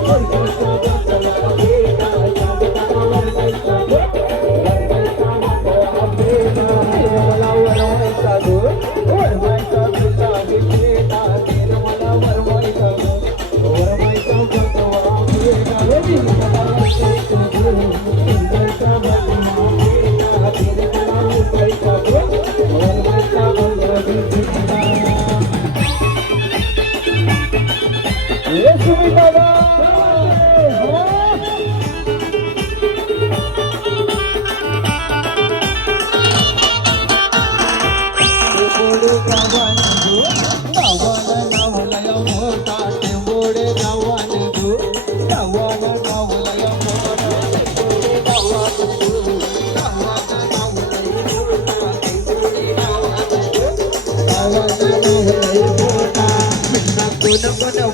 कोण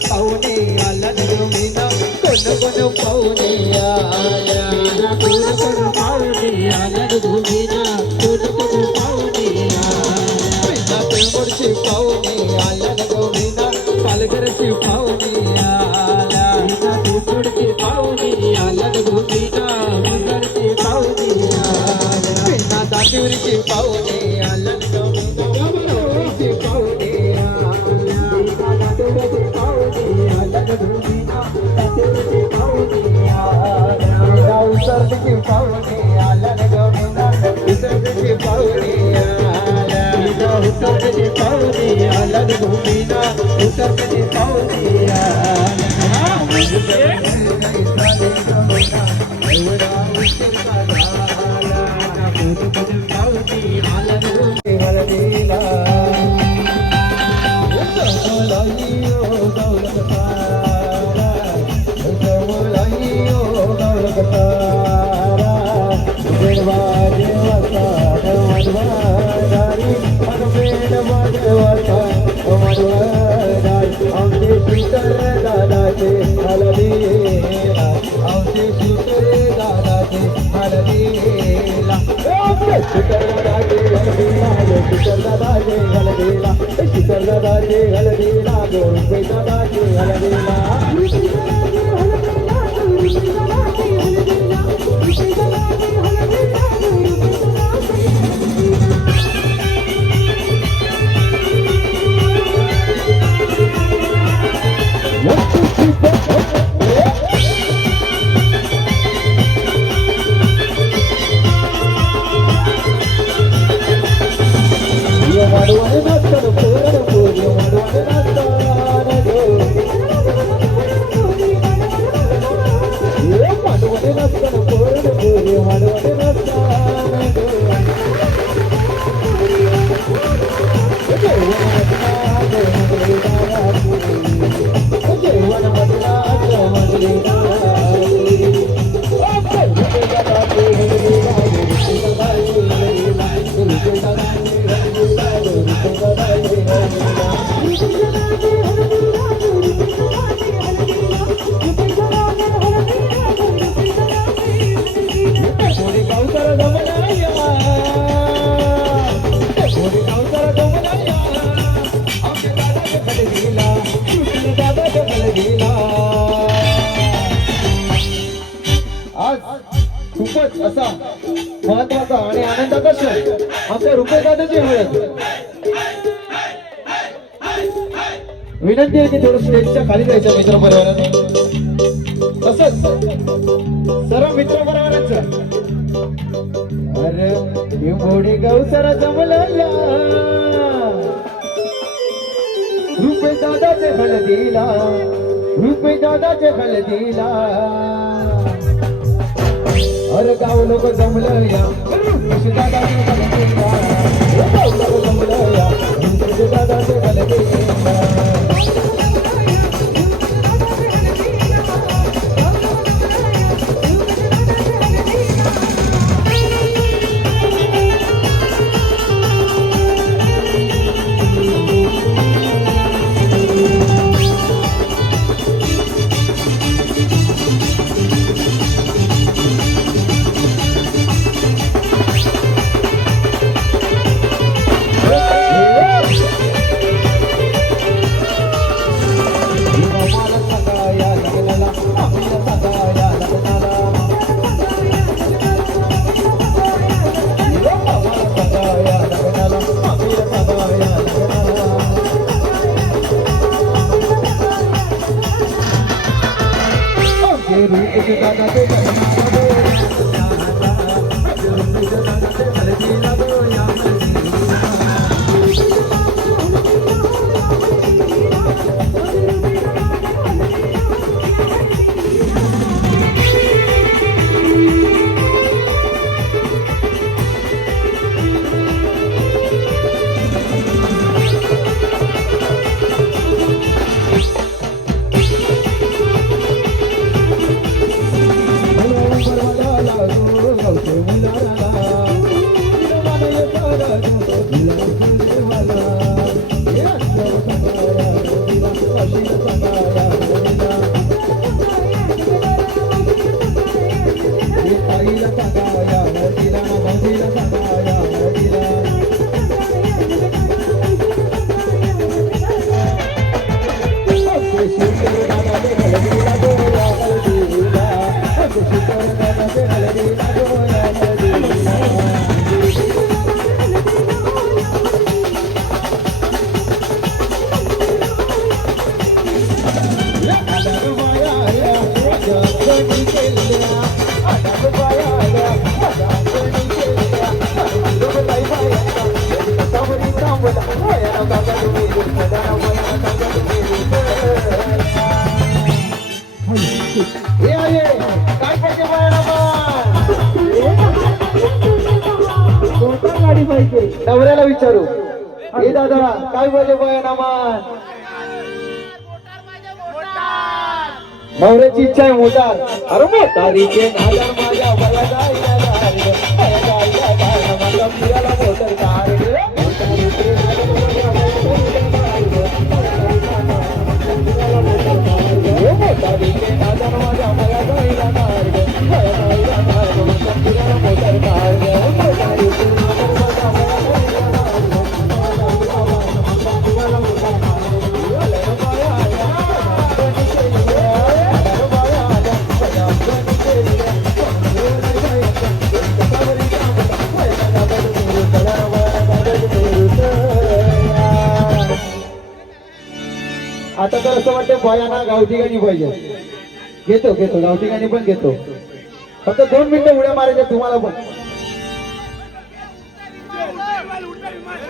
पाहुणे आला मीना कोण कोण पाहुणे पाहुणे आला उसरची पाहुणे आला. उसरची पाहुणे आला गमीना उसरची पाहुणे आला. आज खूपच असा महत्त्वाचा आणि आनंदाचा क्षण आमच्या विनंती आहे की थोडं स्टेजच्या खाली जायचं मित्र परिवाराने तसंच सर्व मित्र परिवाराच अरे मोडी गवसरा जमला रुपये दादाचे फल दिला. रुपये दादाचे फल दिला. अरे गाव लोक जमलं या. दादाचे फल दिला. गाव लोक जमलं या. que नवऱ्याला विचारू हे दादा काय पाहिजे बयानामान नवऱ्याची इच्छा आहे मोटार अरे मोटारीचे नादार माझ्या बया जायला दार ग. बया जायला दार ग. माझ्या पिराला मोटर कार आता तर असं वाटतं भयाना गावठी गाणी पाहिजे. घेतो घेतो गावठी गाणी पण घेतो. फक्त दोन मिनिटं उड्या मारायच्या तुम्हाला पण.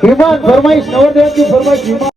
विमान फरमाईश नवरदेवाची फरमाईश विमान.